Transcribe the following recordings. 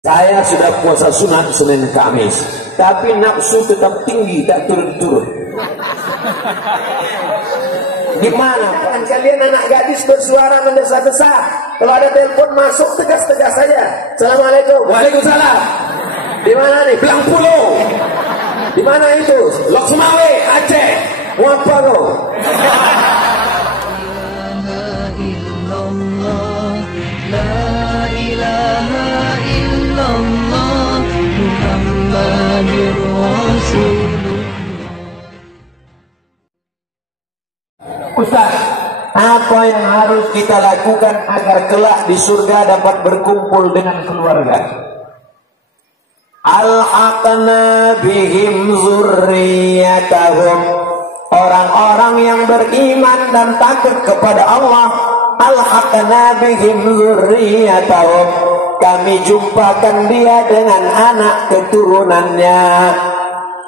Saya sudah puasa sunat Senin Kamis, tapi nafsu tetap tinggi, tak turun-turun. Gimana kan kalian anak gadis bersuara mendesah-desah? Kalau ada telepon masuk tegas-tegas saja. Assalamualaikum. Waalaikumsalam. Di mana nih? Belang Pulau. Di mana itu? Lok Sumawe, Aceh. Mau apa kau? Ustaz, apa yang harus kita lakukan agar kelak di surga dapat berkumpul dengan keluarga? Alhaqna bihim zurriyatahum. Orang-orang yang beriman dan takut kepada Allah, alhaqna bihim zurriyatahum, kami jumpakan dia dengan anak keturunannya.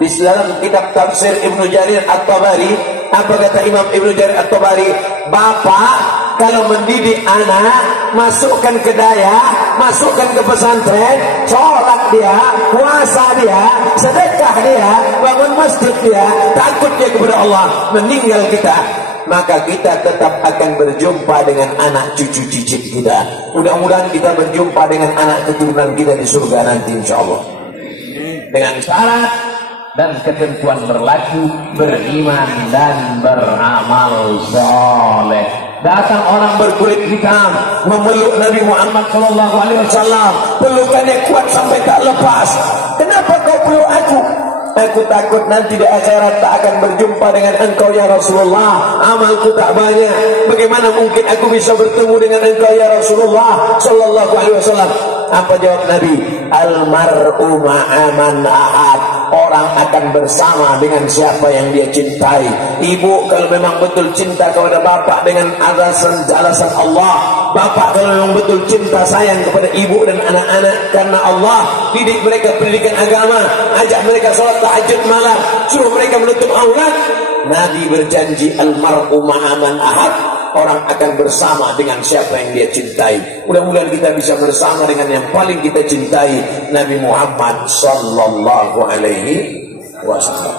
Di dalam kitab tafsir Ibnu Jarir At-Tabari, apa kata Imam Ibnu Jarir At-Tabari? Bapak kalau mendidik anak, masukkan ke daya, masukkan ke pesantren, sholat dia, puasa dia, sedekah dia, bangun masjid dia, takut dia kepada Allah, meninggal kita, maka kita tetap akan berjumpa dengan anak cucu cicit kita. Mudah-mudahan kita berjumpa dengan anak keturunan kita di surga nanti insyaallah. Dengan syarat dan ketentuan berlaku, beriman dan beramal saleh. Datang orang berkulit hitam memeluk Nabi Muhammad SAW, pelukannya kuat sampai tak lepas. Kenapa kau peluk aku? Aku takut nanti di akhirat tak akan berjumpa dengan engkau ya Rasulullah. Amalku tak banyak. Bagaimana mungkin aku bisa bertemu dengan engkau ya Rasulullah Sallallahu Alaihi Wasallam? Apa jawab Nabi? Almar'u ma'aman ahad. Orang akan bersama dengan siapa yang dia cintai. Ibu kalau memang betul cinta kepada bapak dengan alasan Allah, bapak kalau memang betul cinta sayang kepada ibu dan anak-anak karena Allah, didik mereka pendidikan agama, ajak mereka sholat tahajud malam, suruh mereka menutup aurat. Nabi berjanji almar'u ma'aman ahad, orang akan bersama dengan siapa yang dia cintai. Mudah-mudahan kita bisa bersama dengan yang paling kita cintai, Nabi Muhammad Sallallahu Alaihi Wasallam.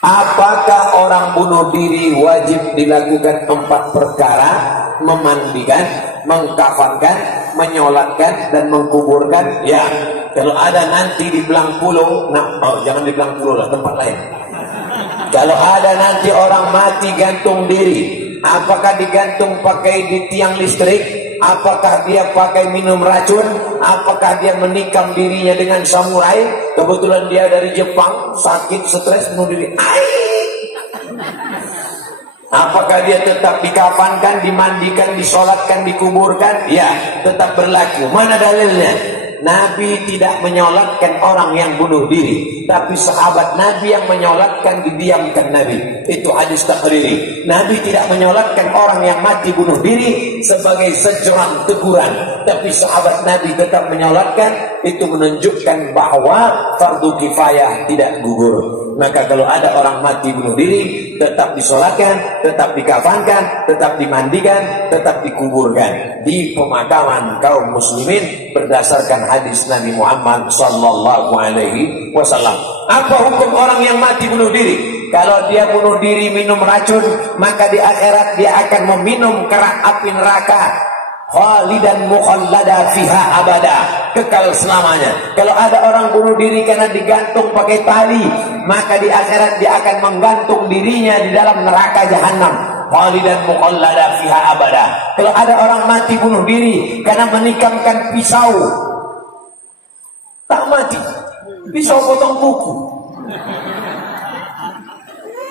Apakah orang bunuh diri wajib dilakukan 4 perkara? Memandikan, mengkafankan, menyolatkan, dan mengkuburkan. Ya, kalau ada nanti di Belang Pulau, jangan di Belang Pulau lah, tempat lain. Kalau ada nanti orang mati gantung diri, apakah digantung pakai di tiang listrik? Apakah dia pakai minum racun? Apakah dia menikam dirinya dengan samurai? Kebetulan dia dari Jepang, sakit, stres, bunuh diri. Apakah dia tetap dikafankan, dimandikan, disolatkan, dikuburkan? Ya, tetap berlaku. Mana dalilnya? Nabi tidak menyolatkan orang yang bunuh diri, tapi sahabat Nabi yang menyolatkan, didiamkan Nabi. Itu hadis takriri. Nabi tidak menyolatkan orang yang mati bunuh diri sebagai sejeram teguran, tapi sahabat Nabi tetap menyolatkan. Itu menunjukkan bahwa fardu kifayah tidak gugur. Maka kalau ada orang mati bunuh diri, tetap disolatkan, tetap dikafankan, tetap dimandikan, tetap dikuburkan di pemakaman kaum muslimin berdasarkan hadis Nabi Muhammad Sallallahu Alaihi Wasallam. Apa hukum orang yang mati bunuh diri? Kalau dia bunuh diri minum racun, maka di akhirat dia akan meminum kerak api neraka, khalidan mukhallada fiha abada, kekal selamanya. Kalau ada orang bunuh diri karena digantung pakai tali, maka di akhirat dia akan menggantung dirinya di dalam neraka jahanam, khalidan mukhallada fiha abada. Kalau ada orang mati bunuh diri karena menikamkan pisau, tak mati, pisau potong kuku.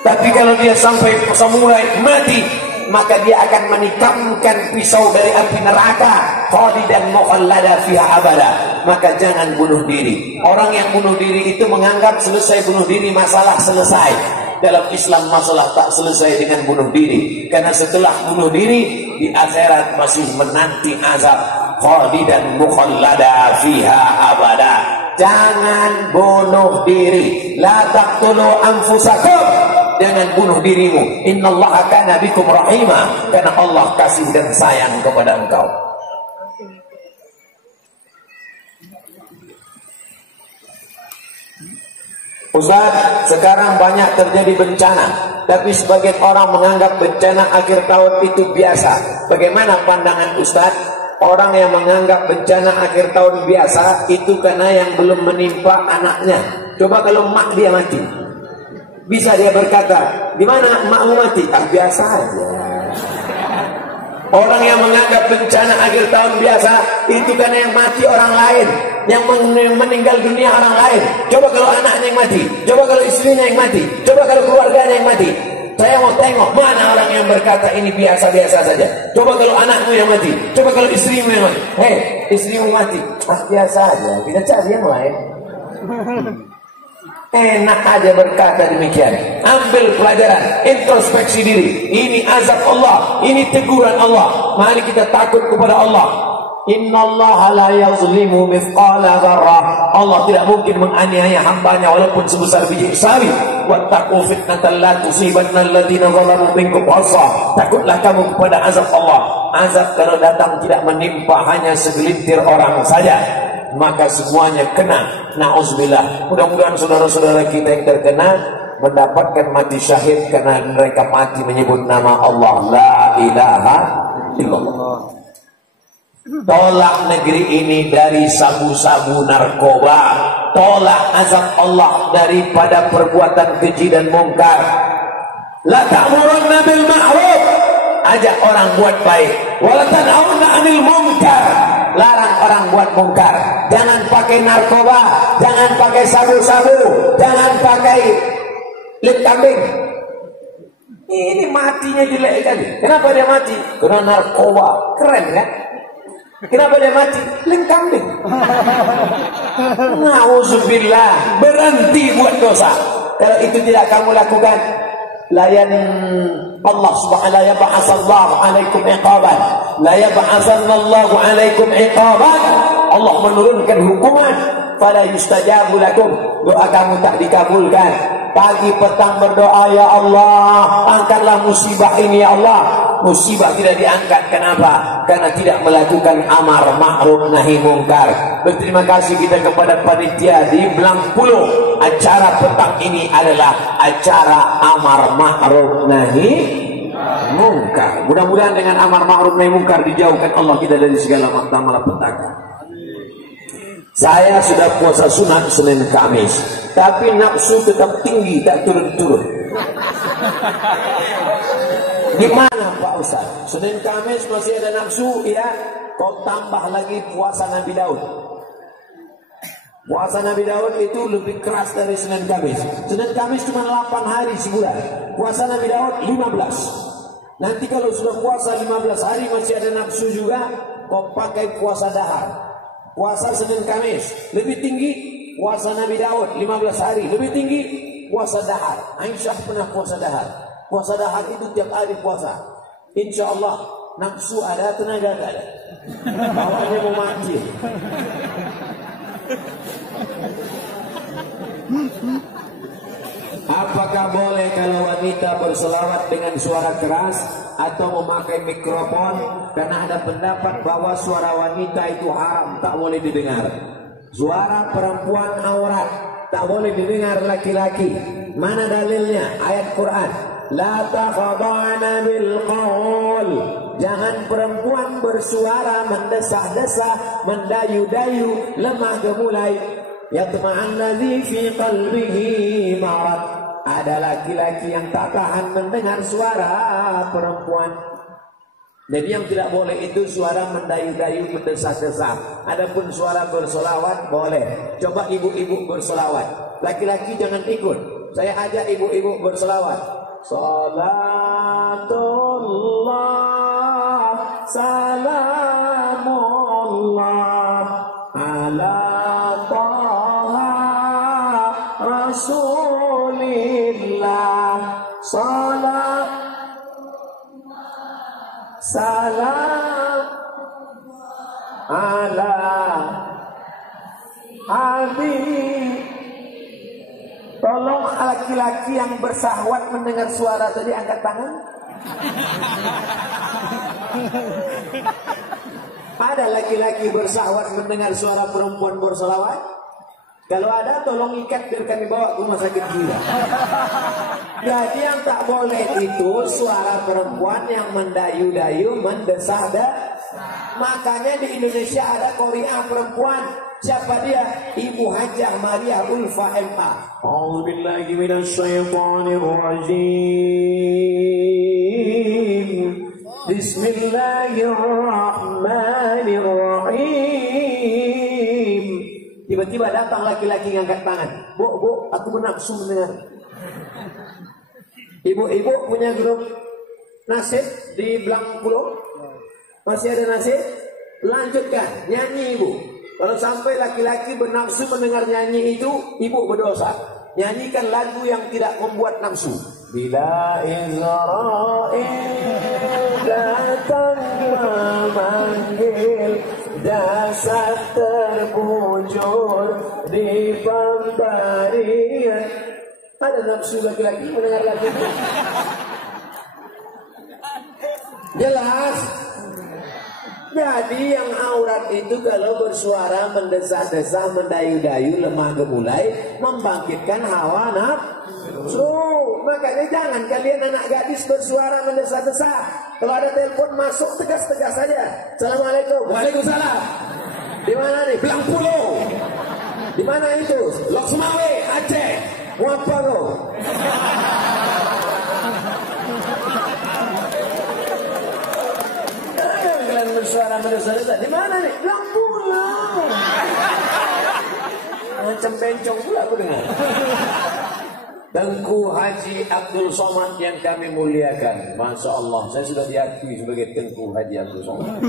Tapi kalau dia sampai samurai mati, maka dia akan menikamkan pisau dari api neraka, khalidan mukhallada fiha abada. Maka jangan bunuh diri. Orang yang bunuh diri itu menganggap selesai bunuh diri, masalah selesai. Dalam Islam masalah tak selesai dengan bunuh diri, karena setelah bunuh diri di akhirat masih menanti azab, khalidan mukhallada fiha abada. Jangan bunuh diri. La taqtulu anfusakum. Jangan bunuh dirimu. Innallaha kana bikum rahima. Karena Allah kasih dan sayang kepada engkau. Ustaz, sekarang banyak terjadi bencana, tapi sebagian orang menganggap bencana akhir tahun itu biasa. Bagaimana pandangan Ustaz? Orang yang menganggap bencana akhir tahun biasa itu karena yang belum menimpa anaknya. Coba kalau mak dia mati, bisa dia berkata, gimana makmu mati? Ah, biasa aja. Orang yang menganggap bencana akhir tahun biasa itu karena yang mati orang lain, yang meninggal dunia orang lain. Coba kalau anaknya yang mati, coba kalau istrinya yang mati, coba kalau keluarganya yang mati. Saya mau tengok mana orang yang berkata ini biasa-biasa saja. Coba kalau anakmu yang mati, coba kalau istrimu yang mati. Hei, istrimu mati, ah biasa aja. Kita cari yang lain. Enak aja berkata demikian. Ambil pelajaran, introspeksi diri. Ini azab Allah, ini teguran Allah. Mari kita takut kepada Allah. Innallaha la yazlimu mithqala dzarrah. Allah tidak mungkin menganiaya hambanya walaupun sebesar biji sawi. Wattaqu fitnatan la tusibanna alladziina zalamu minkum khassah. Takutlah kamu kepada azab Allah. Azab kalau datang tidak menimpa hanya segelintir orang saja, maka semuanya kena. Na'udzubillah. Mudah-mudahan saudara-saudara kita yang terkena mendapatkan mati syahid karena mereka mati menyebut nama Allah. La ilaha illallah. Tolak negeri ini dari sabu-sabu narkoba. Tolak azab Allah daripada perbuatan keji dan mungkar. La ta'murunna bil ma'ruf, ajak orang buat baik. Wa la tanhauna 'anil munkar, larang orang buat mungkar. Jangan pakai narkoba, jangan pakai sabu-sabu, jangan pakai lip kambing. Ini matinya jelek kali. Kenapa dia mati? Karena narkoba. Keren kan? Kenapa dia mati? Lip kambing. Nauzubillah. Berhenti buat dosa. Kalau itu tidak kamu lakukan, layan Allah subhanahu la yab'atsallahu 'alaikum iqaban. La yab'atsallallahu 'alaikum iqaban. Allah menurunkan hukuman. Fala yustajabu lakum. Doa kamu tak dikabulkan. Pagi petang berdoa, ya Allah, angkatlah musibah ini ya Allah. Musibah tidak diangkat. Kenapa? Karena tidak melakukan amar ma'ruf nahi mungkar. Berterima kasih kita kepada panitia di Blangpulo. Acara petang ini adalah acara amar ma'ruf nahi mungkar. Mudah-mudahan dengan amar ma'ruf nahi mungkar dijauhkan Allah kita dari segala malapetaka. Saya sudah puasa sunat Senin Kamis, tapi nafsu tetap tinggi, tak turun-turun. Gimana Pak Ustaz? Senin Kamis masih ada nafsu, ya? Kau tambah lagi puasa Nabi Daud. Puasa Nabi Daud itu lebih keras dari Senin Kamis. Senin Kamis cuma 8 hari sebulan. Puasa Nabi Daud 15. Nanti kalau sudah puasa 15 hari masih ada nafsu juga, kau pakai puasa dahar. Puasa Senin Kamis lebih tinggi, puasa Nabi Daud 15 hari lebih tinggi, puasa dahar. Aisyah pernah puasa dahar. Puasa dahar itu tiap hari puasa. Insya Allah nafsu ada, tenaga tak ada. Bawaannya mau mati. Apakah boleh kalau wanita berselawat dengan suara keras atau memakai mikrofon? Karena ada pendapat bahwa suara wanita itu haram, tak boleh didengar. Suara perempuan aurat, tak boleh didengar laki-laki. Mana dalilnya? Ayat Quran. La takhada'na bil qaul. Jangan perempuan bersuara mendesah-desah, mendayu-dayu, lemah gemulai. Yatma'an ladzi fi qalbihi marad. Ada laki-laki yang tak tahan mendengar suara perempuan. Jadi yang tidak boleh itu suara mendayu-dayu, mendesah-desah. Adapun suara bersolawat boleh. Coba ibu-ibu bersolawat. Laki-laki jangan ikut. Saya ajak ibu-ibu bersolawat. Salatullah, salamullah ala Rasulillah, salam salam ala Habib. Tolong laki-laki yang bersahwat mendengar suara tadi angkat tangan. Ada laki-laki bersahwat mendengar suara perempuan bersolawat? Kalau ada, tolong ikat biar kami bawa ke rumah sakit jiwa. Jadi yang tak boleh itu suara perempuan yang mendayu-dayu, mendesah-desah. Makanya di Indonesia ada Korea perempuan. Siapa dia? Ibu Hajah Maria Ulfa MA. A'udzubillahi minasyaitonirrajim. Bismillahirrahmanirrahim. Tiba-tiba datang laki-laki ngangkat tangan. Bu, aku bernafsu mendengar. Ibu-ibu punya grup nasib di Belang Pulau? Masih ada nasib? Lanjutkan, nyanyi ibu. Kalau sampai laki-laki bernafsu mendengar nyanyi itu, ibu berdosa. Nyanyikan lagu yang tidak membuat nafsu. Bila Israel datang memanggil, jasad terbujur di pembarian. Ada nafsu laki-laki mendengar lagu itu? Jelas. Jadi yang aurat itu kalau bersuara mendesah-desah, mendayu-dayu, lemah gemulai, membangkitkan hawa nafsu. Makanya jangan kalian anak gadis bersuara mendesah-desah. Kalau ada telepon masuk tegas-tegas saja. Assalamualaikum. Waalaikumsalam. Di mana nih? Belang Pulau. Di mana itu? Lok Sumawe, Aceh. Mau apa lo? Bersuara mendesah-desah. Di mana nih? Belang Pulau. Macam bencong pula aku dengar. Tengku Haji Abdul Somad yang kami muliakan. Masya Allah, saya sudah diakui sebagai Tengku Haji Abdul Somad.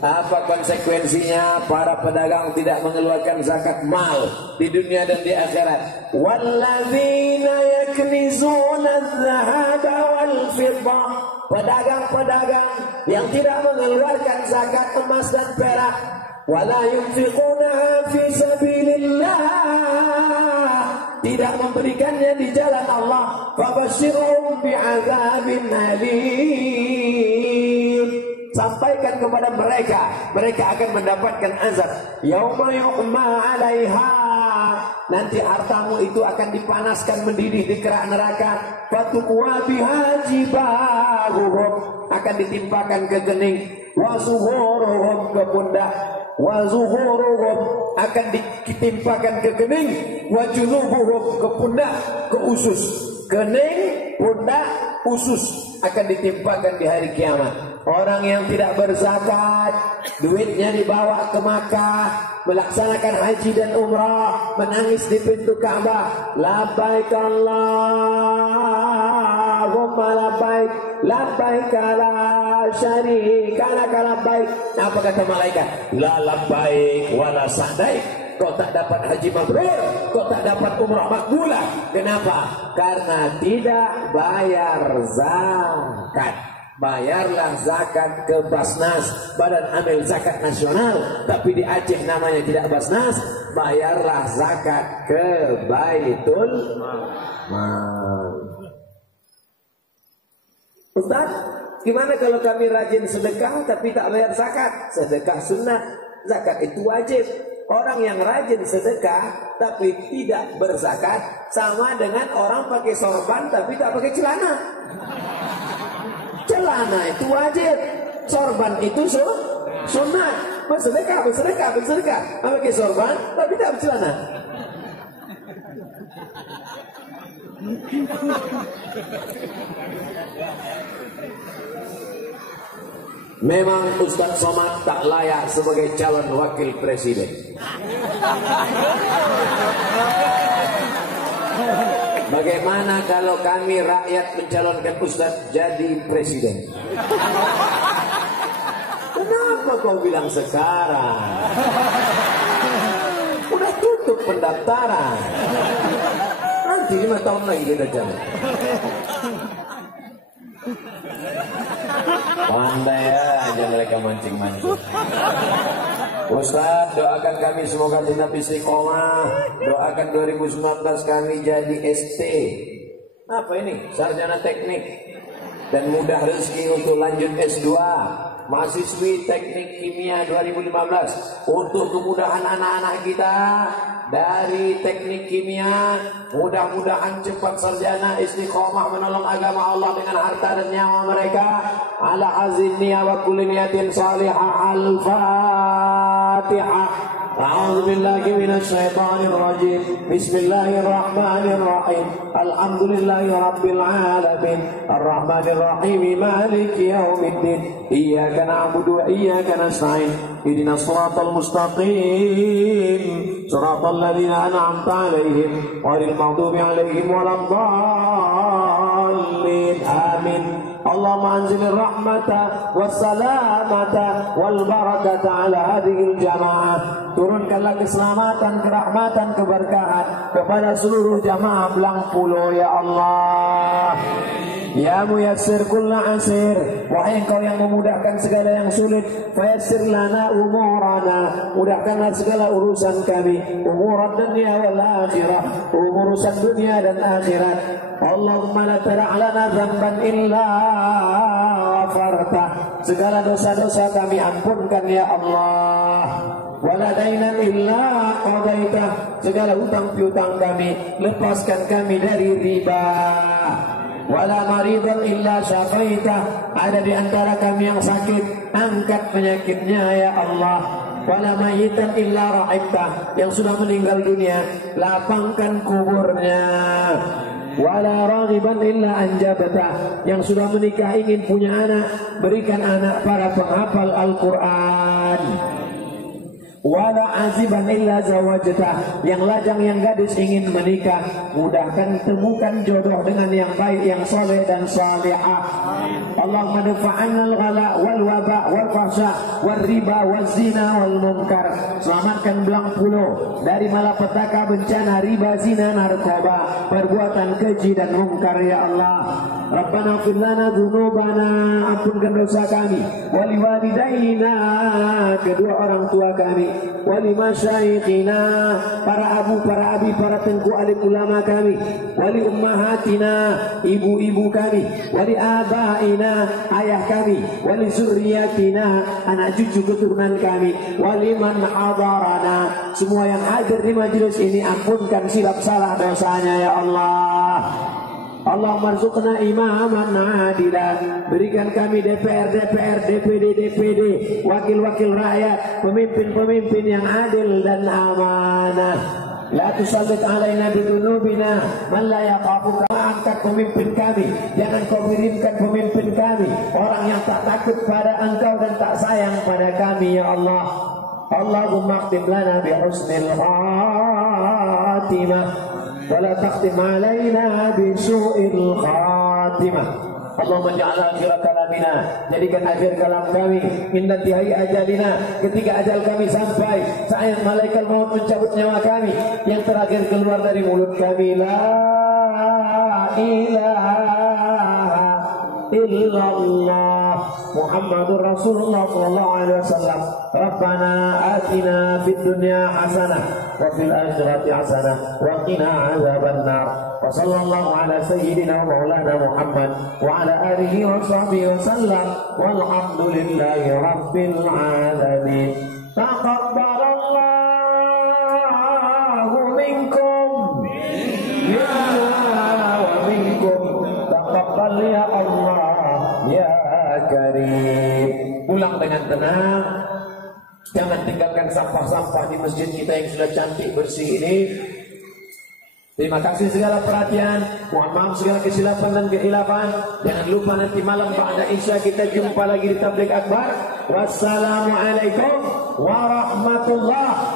Apa konsekuensinya? Para pedagang tidak mengeluarkan zakat mal di dunia dan di akhirat. Walladzina yaknizuna adh-dhahaba wal fiddah. Pedagang-pedagang yang tidak mengeluarkan zakat emas dan perak. Wala yunfiqunaha fi sabilillah. Tidak memberikannya di jalan Allah. Fabashshirhum bi'adzabin alim. Sampaikan kepada mereka, mereka akan mendapatkan azab. Yauma yu'ma 'alaiha. Nanti hartamu itu akan dipanaskan mendidih di kerak neraka. Fatuqwa biha jibahuhum. Akan ditimpakan ke gening. Wa zuhuruhum ke pundak. Wa zuhuruhum akan ditimpakan ke gening. Wa junubuhum ke pundak, ke usus. Gening, pundak, usus akan ditimpakan di hari kiamat. Orang yang tidak berzakat, duitnya dibawa ke Makkah, melaksanakan haji dan umrah, menangis di pintu Ka'bah. Labbaik Allahumma labbaik, labbaik la syarika lak labbaik. Apa kata malaikat? La labbaik wa la sa'daik. Kau tak dapat haji mabrur, kau tak dapat umrah makbulah. Kenapa? Karena tidak bayar zakat. Bayarlah zakat ke Basnas, Badan Amil Zakat Nasional. Tapi di Aceh namanya tidak Basnas. Bayarlah zakat ke Baitul Mal. Ustaz, gimana kalau kami rajin sedekah tapi tak bayar zakat? Sedekah sunnah, zakat itu wajib. Orang yang rajin sedekah tapi tidak berzakat sama dengan orang pakai sorban tapi tak pakai celana. Celana itu wajib, sorban itu sunnah. Bersedekah. Pakai sorban tapi tak bercelana. Memang Ustaz Somad tak layak sebagai calon wakil presiden. Bagaimana kalau kami rakyat mencalonkan Ustaz jadi presiden? Kenapa kau bilang sekarang? Udah tutup pendaftaran. Nanti 5 tahun lagi kita jalan. Pandai aja mereka mancing-mancing. Ustaz, doakan kami semoga tetap istiqomah. Doakan 2019 kami jadi ST. Apa ini? Sarjana teknik. dan mudah rezeki untuk lanjut S2. Mahasiswi Teknik Kimia 2015, untuk kemudahan anak-anak kita dari Teknik Kimia, mudah-mudahan cepat sarjana, istiqomah menolong agama Allah dengan harta dan nyawa mereka. Ala hazin niyya wa kulli niyatin salihah. Al-Fatihah. أعوذ بالله من الشيطان الرجيم. بسم الله الرحمن الرحيم. الحمد لله رب العالمين الرحمن الرحيم مالك يوم الدين إياك نعبد وإياك نستعين اهدنا الصراط المستقيم صراط الذين أنعمت عليهم غير المغضوب عليهم ولا الضالين آمين. اللهم أنزل الرحمة والسلامة والبركة على هذه الجماعة. Turunkanlah keselamatan, kerahmatan, keberkahan kepada seluruh jamaah Belang Pulo ya Allah. Ya muyassir kulla asir, wahai engkau yang memudahkan segala yang sulit, fayassir lana umurana, mudahkanlah segala urusan kami, umur dunia wal akhirah, urusan dunia dan akhirat. Allahumma la tada' lana dzamban illa ghafarta, segala dosa-dosa kami ampunkan ya Allah. Wala dainan illa qadaita, segala hutang piutang kami lepaskan kami dari riba. Wala maridan illa syafaita, ada di antara kami yang sakit, angkat penyakitnya ya Allah. Wala mayitan illa rahimta, yang sudah meninggal dunia lapangkan kuburnya. Wala raghiban illa anjabata, yang sudah menikah ingin punya anak, berikan anak para penghafal Al-Quran. Wala aziban illa zawajta, yang lajang yang gadis ingin menikah, mudahkan temukan jodoh dengan yang baik, yang soleh dan salihah. Allahumma dafa'anna al-ghala wal waba wal fahsya wal riba wal zina wal munkar. Selamatkan Belang Pulo dari malapetaka, bencana, riba, zina, narkoba, perbuatan keji dan munkar ya Allah. Rabbana ighfir lana dzunubana, ampunkan dosa kami, wali walidaina, kedua orang tua kami, wali masyaikhina, para abu, para abi, para tengku alim ulama kami, wali ummahatina, ibu-ibu kami, wali abaina, ayah kami, wali zurriyatina, anak cucu keturunan kami, wali man hadarana, semua yang hadir di majelis ini ampunkan silap salah dosanya ya Allah. Allahumma rzuqna imaman adilan, berikan kami DPR, DPD, DPD, wakil-wakil rakyat, pemimpin-pemimpin yang adil dan amanah. La tusallit alaina bidunubina man la yaqafuka, angkat pemimpin kami, jangan kau kirimkan pemimpin kami orang yang tak takut pada engkau dan tak sayang pada kami ya Allah. Allahumma khtim lana bi husnil khatimah wala takhtim alaina bi su'il khatimah. Allahumma ja'al akhir kalamina, jadikan akhir kalam kami min intihai ajalina, ketika ajal kami sampai, saat malaikat maut mencabut nyawa kami, yang terakhir keluar dari mulut kami, la ilaha illallah Muhammadur Rasulullah sallallahu alaihi wasallam. Rabbana atina fid dunya hasanah wa fil akhirati hasanah wa qina adzabannar. Wa sallallahu ala sayyidina wa maulana Muhammad wa ala alihi wa sahbihi wa sallam. Walhamdulillahi rabbil alamin. Taqabbalallahu minkum minna wa minkum. Taqabbal ya Allah ya Karim. Pulang dengan tenang, jangan tinggalkan sampah-sampah di masjid kita yang sudah cantik bersih ini. Terima kasih segala perhatian, mohon maaf segala kesilapan dan kehilafan. Jangan lupa nanti malam ba'da Isya kita jumpa lagi di Tabligh Akbar. Wassalamualaikum warahmatullahi